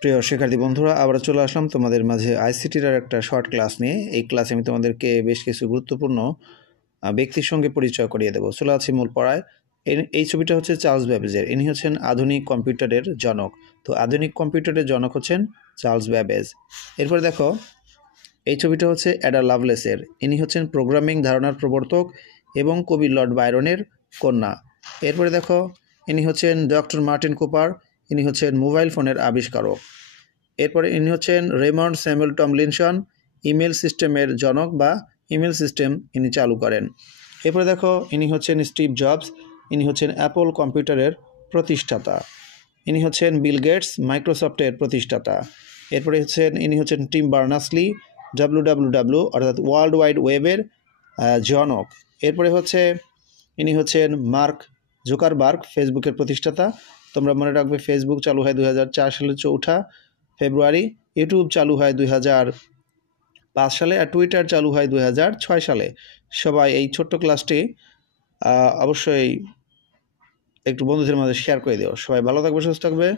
প্রিয় শিক্ষার্থী বন্ধুরা, আবার চলে আসলাম তোমাদের মাঝে আইসিটির একটা শর্ট ক্লাস নিয়ে। এই ক্লাসে আমি তোমাদেরকে বেশ কিছু গুরুত্বপূর্ণ ব্যক্তির সঙ্গে পরিচয় করিয়ে দেবো। চলে আছি মূল পড়ায়। এই ছবিটা হচ্ছে চার্লস ব্যাবেজের। ইনি হচ্ছেন আধুনিক কম্পিউটারের জনক। তো আধুনিক কম্পিউটারের জনক হচ্ছেন চার্লস ব্যাবেজ। এরপরে দেখো, এই ছবিটা হচ্ছে অ্যাডা লাভলেসের। ইনি হচ্ছেন প্রোগ্রামিং ধারণার প্রবর্তক এবং কবি লর্ড বায়রনের কন্যা। এরপরে দেখো, ইনি হচ্ছেন ডক্টর মার্টিন কুপার। ইনি হচ্ছেন মোবাইল ফোনের আবিষ্কারক। এরপরে ইনি হচ্ছেন রেমন্ড স্যামুয়েল টমলিনসন, ইমেল সিস্টেমের জনক বা ইমেল সিস্টেম ইনি চালু করেন। এরপরে দেখো, ইনি হচ্ছেন স্টিভ জবস। ইনি হচ্ছেন অ্যাপল কম্পিউটারের প্রতিষ্ঠাতা। ইনি হচ্ছেন বিল গেটস, মাইক্রোসফটের প্রতিষ্ঠাতা। এরপরে ইনি হচ্ছেন টিম বার্নার্স-লি, WWW অর্থাৎ ওয়ার্ল্ড ওয়াইড ওয়েবের জনক। এরপরে ইনি হচ্ছেন মার্ক জুকারবার্গ, ফেসবুকের প্রতিষ্ঠাতা। তোমরা মনে রাখবে, ফেসবুক চালু হয় 2004 সালের 4 ফেব্রুয়ারি, ইউটিউব চালু হয় 2005 সালে, আর টুইটার চালু হয় 2006 সালে। সবাই এই ছোট্ট ক্লাসটি অবশ্যই একটু বন্ধুদের মাঝে শেয়ার করে দিও। সবাই ভালো থাকবে, সুস্থ থাকবে।